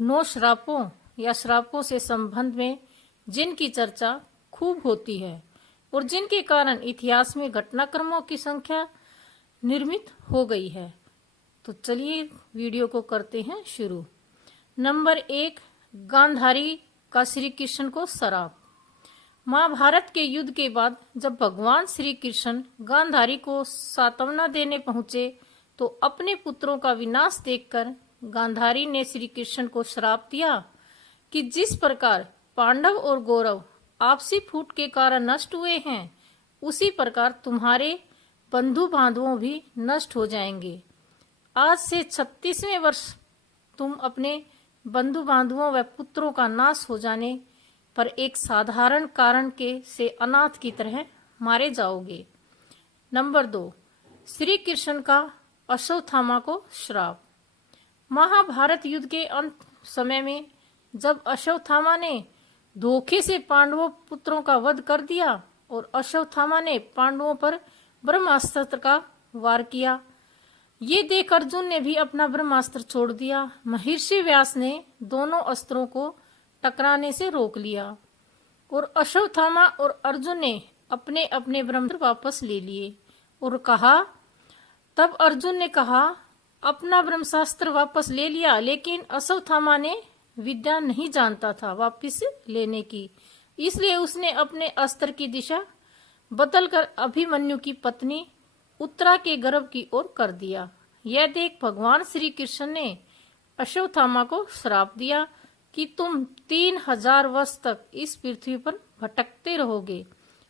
नौ श्रापों या श्रापों से संबंध में जिनकी चर्चा खूब होती है और जिनके कारण इतिहास में घटनाक्रमों की संख्या निर्मित हो गई है। तो चलिए वीडियो को करते हैं शुरू। नंबर 1, गांधारी का श्री कृष्ण को श्राप। महाभारत के युद्ध के बाद जब भगवान श्री कृष्ण गांधारी को सांत्वना देने पहुंचे तो अपने पुत्रों का विनाश देखकर गांधारी ने श्री कृष्ण को श्राप दिया कि जिस प्रकार पांडव और कौरव आपसी फूट के कारण नष्ट हुए हैं, उसी प्रकार तुम्हारे बंधु बांधवों भी नष्ट हो जाएंगे। आज से 36वें वर्ष तुम अपने बंधु बांधवों व पुत्रों का नाश हो जाने पर एक साधारण कारण के से अनाथ की तरह मारे जाओगे। नंबर 2, श्री कृष्ण का अश्वत्थामा को श्राप। महाभारत युद्ध के अंत समय में जब अश्वत्थामा ने धोखे से पांडवों पुत्रों का वध कर दिया और अश्वत्थामा ने पांडवों पर ब्रह्मास्त्र का वार किया, ये देख अर्जुन ने भी अपना ब्रह्मास्त्र छोड़ दिया। महर्षि व्यास ने दोनों अस्त्रों को टकराने से रोक लिया और अश्वत्थामा और अर्जुन ने अपने अपने ब्रह्मास्त्र वापस ले लिए और कहा, तब अर्जुन ने कहा अपना ब्रह्मास्त्र वापस ले लिया, लेकिन अश्वत्थामा ने विद्या नहीं जानता था वापस लेने की, इसलिए उसने अपने अस्त्र की दिशा बदलकर अभिमन्यु की पत्नी उत्तरा के गर्भ की ओर कर दिया। यह देख भगवान श्री कृष्ण ने अश्वत्थामा को श्राप दिया कि तुम 3000 वर्ष तक इस पृथ्वी पर भटकते रहोगे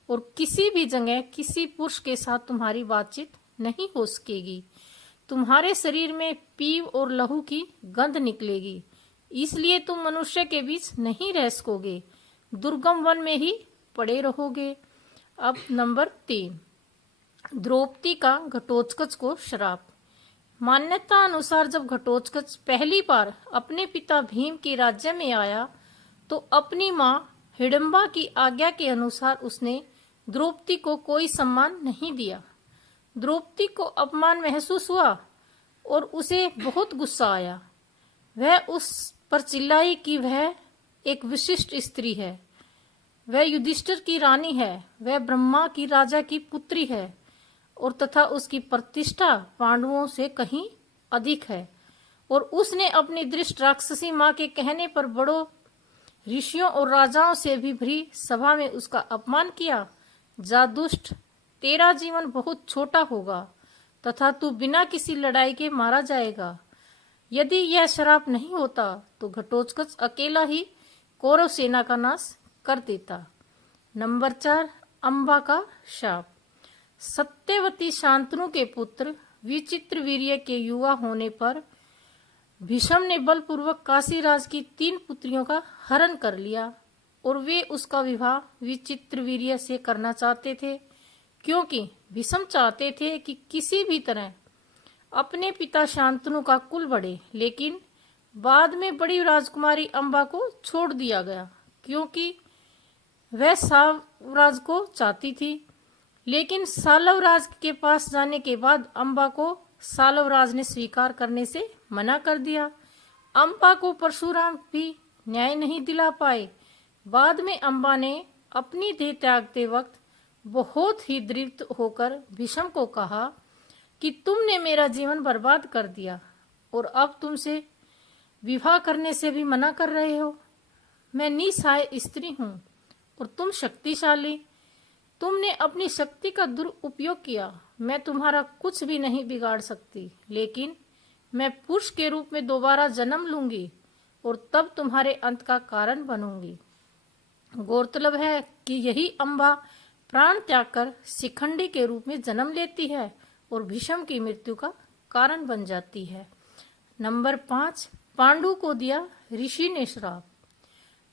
और किसी भी जगह किसी पुरुष के साथ तुम्हारी बातचीत नहीं हो सकेगी। तुम्हारे शरीर में पीव और लहू की गंध निकलेगी, इसलिए तुम मनुष्य के बीच नहीं रह सकोगे, दुर्गम वन में ही पड़े रहोगे। अब नंबर 3, द्रौपदी का घटोत्कच को श्राप। मान्यता अनुसार जब घटोत्कच पहली बार अपने पिता भीम के राज्य में आया तो अपनी मां हिडिंबा की आज्ञा के अनुसार उसने द्रौपदी को कोई सम्मान नहीं दिया। द्रौपदी को अपमान महसूस हुआ और उसे बहुत गुस्सा आया। वह उस पर चिल्लाई कि वह एक विशिष्ट स्त्री है, वह युधिष्ठिर की रानी है, वह ब्रह्मा की राजा की पुत्री है और तथा उसकी प्रतिष्ठा पांडवों से कहीं अधिक है। और उसने अपनी दृष्ट राक्षसी मां के कहने पर बड़ों ऋषियों और राजाओं से भी भरी सभा में उसका अपमान किया। जा दुष्ट, तेरा जीवन बहुत छोटा होगा तथा तू बिना किसी लड़ाई के मारा जाएगा। यदि यह श्राप नहीं होता तो घटोत्कच अकेला ही कौरव सेना का नाश कर देता। नंबर 4, अंबा का शाप। सत्यवती शांतनु के पुत्र विचित्रवीर्य के युवा होने पर भीष्म ने बलपूर्वक काशीराज की 3 पुत्रियों का हरण कर लिया और वे उसका विवाह विचित्रवीर्य से करना चाहते थे, क्योंकि भीष्म चाहते थे कि किसी भी तरह अपने पिता शांतनु का कुल बढ़े। लेकिन बाद में बड़ी राजकुमारी अंबा को छोड़ दिया गया, क्योंकि वह सावराज को चाहती थी। लेकिन सालवराज के पास जाने के बाद अंबा को सालवराज ने स्वीकार करने से मना कर दिया। अंबा को परशुराम भी न्याय नहीं दिला पाए। बाद में अंबा ने अपनी देह त्यागते वक्त बहुत ही दृप्त होकर भीष्म को कहा कि तुमने मेरा जीवन बर्बाद कर दिया और अब तुमसे विवाह करने से भी मना कर रहे हो। मैं निसहाय स्त्री हूँ और तुम शक्तिशाली, तुमने अपनी शक्ति का दुरुपयोग किया। मैं तुम्हारा कुछ भी नहीं बिगाड़ सकती, लेकिन मैं पुरुष के रूप में दोबारा जन्म लूंगी और तब तुम्हारे अंत का कारण बनूंगी। गौरतलब है कि यही अंबा प्राण त्याग कर शिखंडी के रूप में जन्म लेती है और भीष्म की मृत्यु का कारण बन जाती है। नंबर 5, पांडु को दिया ऋषि ने श्राप।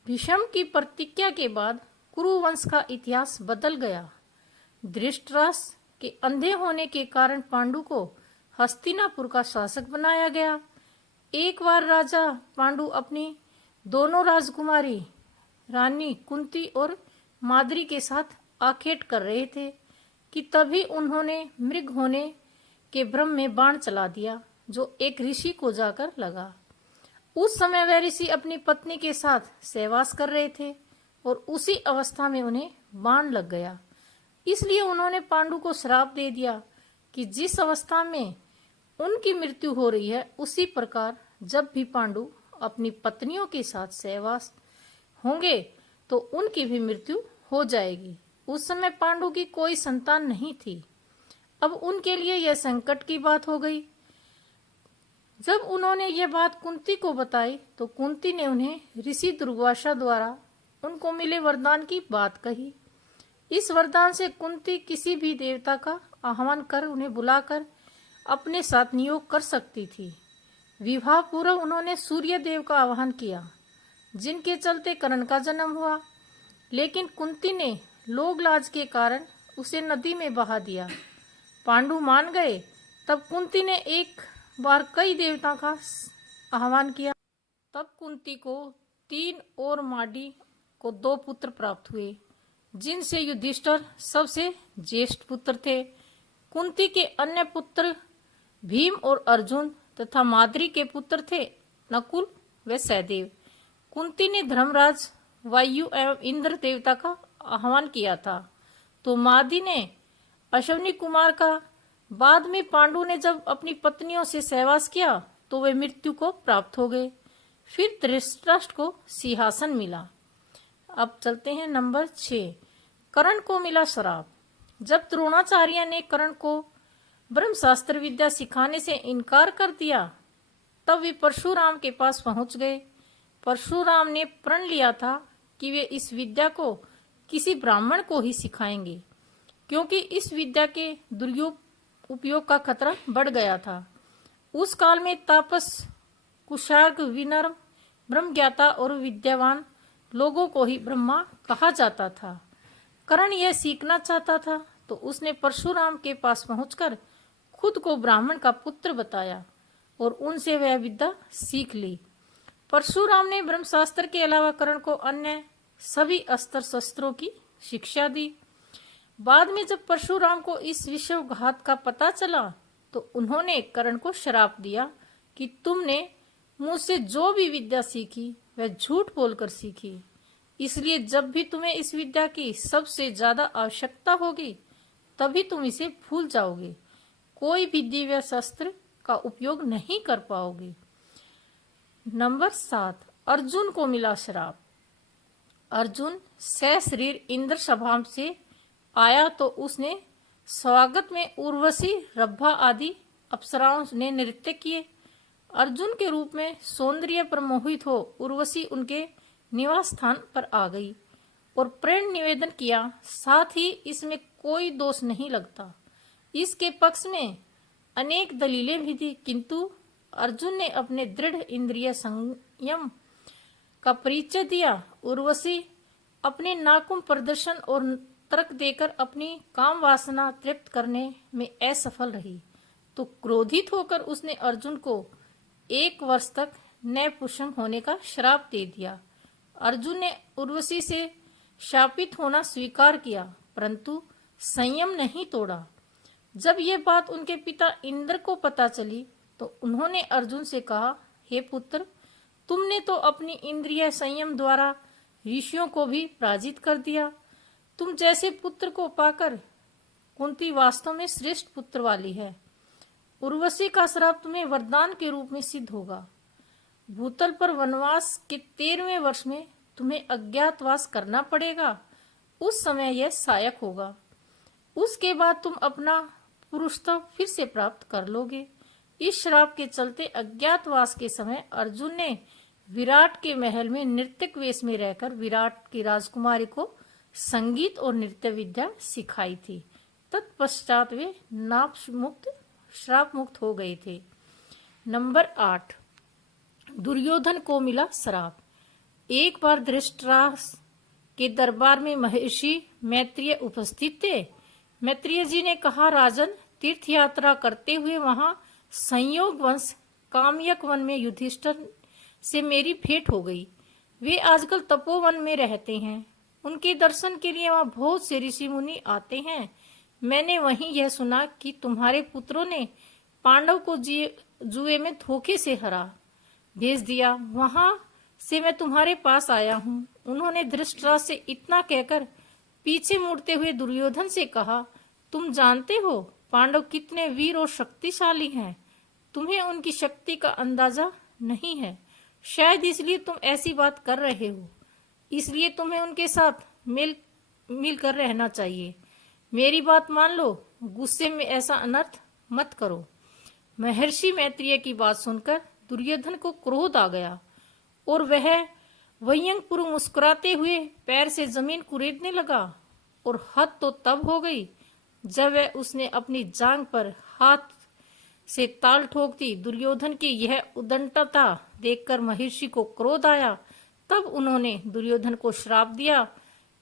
भीष्म की प्रतिज्ञा के बाद कुरुवंश का इतिहास बदल गया। धृतराष्ट्र के अंधे होने के कारण पांडु को हस्तिनापुर का शासक बनाया गया। एक बार राजा पांडु अपनी दोनों राजकुमारी रानी कुंती और माद्री के साथ आखेट कर रहे थे कि तभी उन्होंने मृग होने के भ्रम में बाण चला दिया, जो एक ऋषि को जाकर लगा। उस समय वह ऋषि अपनी पत्नी के साथ सहवास कर रहे थे और उसी अवस्था में उन्हें बाण लग गया। इसलिए उन्होंने पांडु को श्राप दे दिया कि जिस अवस्था में उनकी मृत्यु हो रही है उसी प्रकार जब भी पांडु अपनी पत्नियों के साथ सहवास होंगे तो उनकी भी मृत्यु हो जाएगी। उस समय पांडु की कोई संतान नहीं थी। अब उनके लिए यह संकट की बात हो गई। जब उन्होंने यह बात कुंती को बताई तो कुंती ने उन्हें ऋषि दुर्वासा द्वारा उनको मिले वरदान की बात कही। इस वरदान से कुंती किसी भी देवता का आह्वान कर उन्हें बुलाकर अपने साथ नियोग कर सकती थी। विवाह पूर्व उन्होंने सूर्य देव का आह्वान किया, जिनके चलते कर्ण का जन्म हुआ, लेकिन कुंती ने लोग लाज के कारण उसे नदी में बहा दिया। पांडु मान गए। तब कुंती ने एक बार कई देवताओं का आह्वान किया। तब कुंती को 3 और माडी को 2 पुत्र प्राप्त हुए, जिनसे युधिष्ठिर सबसे ज्येष्ठ पुत्र थे। कुंती के अन्य पुत्र भीम और अर्जुन तथा माद्री के पुत्र थे नकुल व सहदेव। कुंती ने धर्मराज, वायु एवं इंद्र देवता का आह्वान किया था, तो मादी ने अश्विनी कुमार का। बाद में पांडु ने जब अपनी पत्नियों से सहवास किया तो वे मृत्यु को प्राप्त हो गए। फिर धृतराष्ट्र को सिंहासन मिला। अब चलते हैं नंबर 6, कर्ण को मिला श्राप। जब द्रोणाचार्य ने कर्ण को ब्रह्मशास्त्र विद्या सिखाने से इनकार कर दिया तब वे परशुराम के पास पहुंच गए। परशुराम ने प्रण लिया था कि वे इस विद्या को किसी ब्राह्मण को ही सिखाएंगे, क्योंकि इस विद्या के दुरुपयोग का खतरा बढ़ गया था। उस काल में तापस, कुशाग्र, विनम्र, ब्रह्मज्ञाता और विद्यावान लोगों को ही ब्रह्मा कहा जाता था। कर्ण यह सीखना चाहता था तो उसने परशुराम के पास पहुंचकर खुद को ब्राह्मण का पुत्र बताया और उनसे वह विद्या सीख ली। परशुराम ने ब्रह्मशास्त्र के अलावा कर्ण को अन्य सभी अस्त्र शस्त्रों की शिक्षा दी। बाद में जब परशुराम को इस विश्वासघात का पता चला तो उन्होंने कर्ण को श्राप दिया कि तुमने मुझसे जो भी विद्या सीखी वह झूठ बोलकर सीखी, इसलिए जब भी तुम्हें इस विद्या की सबसे ज्यादा आवश्यकता होगी तभी तुम इसे भूल जाओगे, कोई भी दिव्य शस्त्र का उपयोग नहीं कर पाओगे। नंबर 7, अर्जुन को मिला श्राप। अर्जुन सशरीर इंद्र सभा से आया तो उसने स्वागत में उर्वशी, रंभा आदि अप्सराओं ने नृत्य किए। अर्जुन के रूप में सौंदर्य पर मोहित हो उर्वशी उनके निवास स्थान पर आ गई और प्रेम निवेदन किया। साथ ही इसमें कोई दोष नहीं लगता। इसके पक्ष में अनेक दलीलें भी थी, किंतु अर्जुन ने अपने दृढ़ इंद्रिय संयम का परिचय दिया। उर्वशी अपने नाकुम प्रदर्शन और तर्क देकर अपनी काम वासना तृप्त करने में असफल रही तो क्रोधित होकर उसने अर्जुन को 1 वर्ष तक नपुंसक होने का श्राप दे दिया। अर्जुन ने उर्वशी से शापित होना स्वीकार किया, परंतु संयम नहीं तोड़ा। जब यह बात उनके पिता इंद्र को पता चली तो उन्होंने अर्जुन से कहा, हे पुत्र, तुमने तो अपनी इंद्रिय संयम द्वारा ऋषियों को भी पराजित कर दिया। तुम जैसे पुत्र को पाकर कुंती वास्तव में श्रेष्ठ पुत्र वाली है। उर्वशी का श्राप तुम्हें वरदान के रूप में सिद्ध होगा। भूतल पर वनवास के 13वें वर्ष में तुम्हें अज्ञातवास करना पड़ेगा। उस समय यह सहायक होगा। उसके बाद तुम अपना पुरुषत्व फिर से प्राप्त कर लोगे। इस श्राप के चलते अज्ञातवास के समय अर्जुन ने विराट के महल में नृत्यक वेश में रहकर विराट की राजकुमारी को संगीत और नृत्य विद्या सिखाई थी। तत्पश्चात वे श्राप मुक्त हो गए थे। नंबर 8, दुर्योधन को मिला श्राप। एक बार धृतराष्ट्र के दरबार में महर्षि मैत्रेय उपस्थित थे। मैत्रेय जी ने कहा, राजन, तीर्थ यात्रा करते हुए वहां संयोग वंश काम्यक वन में युधिष्ठिर से मेरी भेंट हो गई। वे आजकल तपोवन में रहते हैं। उनके दर्शन के लिए वहां बहुत से ऋषि मुनि आते हैं। मैंने वहीं यह सुना कि तुम्हारे पुत्रों ने पांडव को जुए में धोखे से हरा। भेज दिया, वहां से मैं तुम्हारे पास आया हूँ। उन्होंने धृतराष्ट्र से इतना कहकर पीछे मुड़ते हुए दुर्योधन से कहा, तुम जानते हो पांडव कितने वीर और शक्तिशाली हैं। तुम्हें उनकी शक्ति का अंदाजा नहीं है। शायद इसलिए तुम ऐसी बात कर रहे हो। इसलिए तुम्हें उनके साथ मिलकर रहना चाहिए। मेरी बात मान लो, गुस्से में ऐसा अनर्थ मत करो। महर्षि मैत्रेय की बात सुनकर दुर्योधन को क्रोध आ गया और वह व्यंग्यपूर्वक मुस्कुराते हुए पैर से जमीन कुरेदने लगा। और हद तो तब हो गई जब वह उसने अपनी जांघ पर हाथ से ताल ठोक दी। दुर्योधन की यह उद्दंडता देखकर महर्षि को क्रोध आया। तब उन्होंने दुर्योधन को श्राप दिया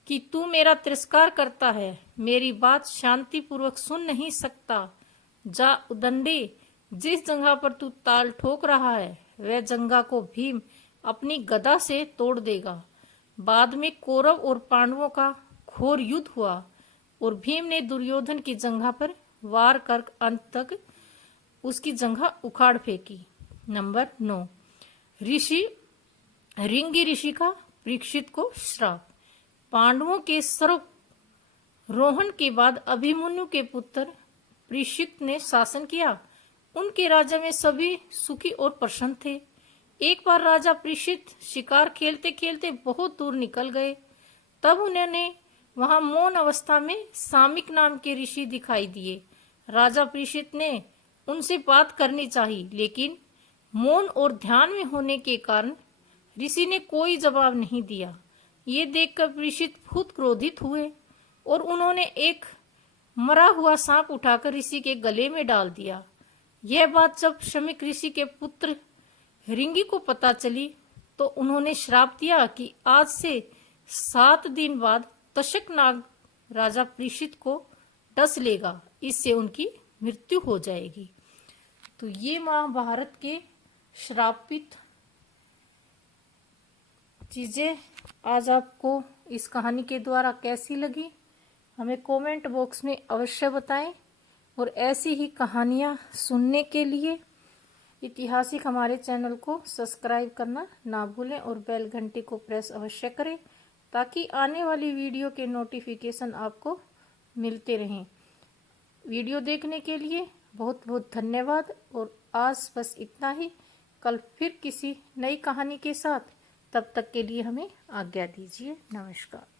कि तू मेरा तिरस्कार करता है, मेरी बात शांतिपूर्वक सुन नहीं सकता। जा उदंडे, जिस जगह पर तू ताल ठोक रहा है वह जगह को भीम अपनी गदा से तोड़ देगा। बाद में कौरव और पांडवों का घोर युद्ध हुआ और भीम ने दुर्योधन की जंघा पर वार कर अंत तक उसकी जंघा उखाड़ फेंकी। नंबर 9, रिंगी ऋषि का परीक्षित को श्राप। पांडवों के सर्वरोहण के बाद अभिमन्यु के पुत्र परीक्षित ने शासन किया। उनके राज्य में सभी सुखी और प्रसन्न थे। एक बार राजा परीक्षित शिकार खेलते खेलते बहुत दूर निकल गए। तब उन्होंने वहां मौन अवस्था में सामिक नाम के ऋषि दिखाई दिए। राजा परीक्षित ने उनसे बात करनी चाहिए, लेकिन मौन और ध्यान में होने के कारण ऋषि ने कोई जवाब नहीं दिया। ये देखकर परीक्षित बहुत क्रोधित हुए और उन्होंने एक मरा हुआ सांप उठाकर ऋषि के गले में डाल दिया। यह बात जब शमीक ऋषि के पुत्र रिंगी को पता चली तो उन्होंने श्राप दिया कि आज से 7 दिन बाद तक्षक नाग राजा परीक्षित को डस लेगा, इससे उनकी मृत्यु हो जाएगी। तो ये महाभारत के श्रापित चीजें आज आपको इस कहानी के द्वारा कैसी लगी, हमें कमेंट बॉक्स में अवश्य बताएं। और ऐसी ही कहानियां सुनने के लिए ऐतिहासिक हमारे चैनल को सब्सक्राइब करना ना भूलें और बेल घंटी को प्रेस अवश्य करें ताकि आने वाली वीडियो के नोटिफिकेशन आपको मिलते रहें। वीडियो देखने के लिए बहुत बहुत धन्यवाद। और आज बस इतना ही। कल फिर किसी नई कहानी के साथ, तब तक के लिए हमें आज्ञा दीजिए। नमस्कार।